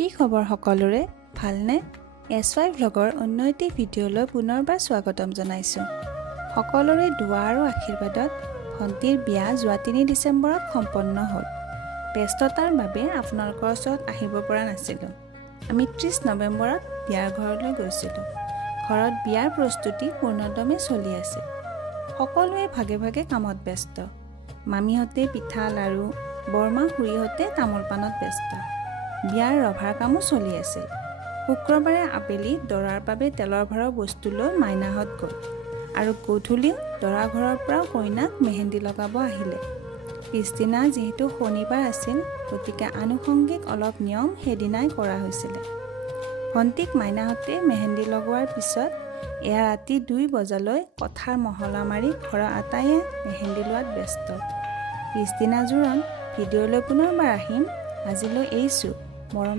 কি খবৰ সকলোৰে ভালনে SY ভ্লগৰ অন্য এটি ভিডিঅ'লৈ পুনৰবাৰ স্বাগতম জনাইছোঁ সকলোৰে দুৱা আৰু আশীৰ্বাদত ভণ্টিৰ বিয়া যোৱা 3 ডিচেম্বৰত সম্পন্ন হ'ল ব্যস্ততাৰ বাবে আপোনালোকৰ ওচৰত আহিব পৰা নাছিলোঁ আমি 30 নৱেম্বৰত বিয়াৰ ঘৰলৈ গৈছিলোঁ ঘৰত বিয়াৰ প্ৰস্তুতি পূৰ্ণদমে চলি আছে সকলোৱে ভাগে ভাগে কামত ব্যস্ত মামীহঁতে পিঠা লাৰু বৰমা খুৰীহঁতে তামোল পানত ব্যস্ত বিয়াৰ ৰভাৰ কামো চলি আছিল শুক্ৰবাৰে আবেলি দৰাৰ বাবে তেলৰ ভৰা বস্তু লৈ মাইনাহঁত গ'ল আৰু গধূলি দৰা ঘৰৰ পৰা কইনাক মেহেন্দি লগাব আহিলে পিছদিনা যেহেতু শনিবাৰ আছিল গতিকে আনুষংগিক অলপ নিয়ম সেইদিনাই কৰা হৈছিল ভণ্টিক মাইনাহঁতে মেহেন্দি লগোৱাৰ পিছত এয়া ৰাতি 2 বজালৈ কথাৰ মহলা মাৰি ঘৰৰ আটাইয়ে মেহেন্দি লোৱাত ব্যস্ত পিছদিনা জোৰণ ভিডিঅ'লৈ পুনৰবাৰ আহিম আজিলৈ এৰিছোঁ মৰম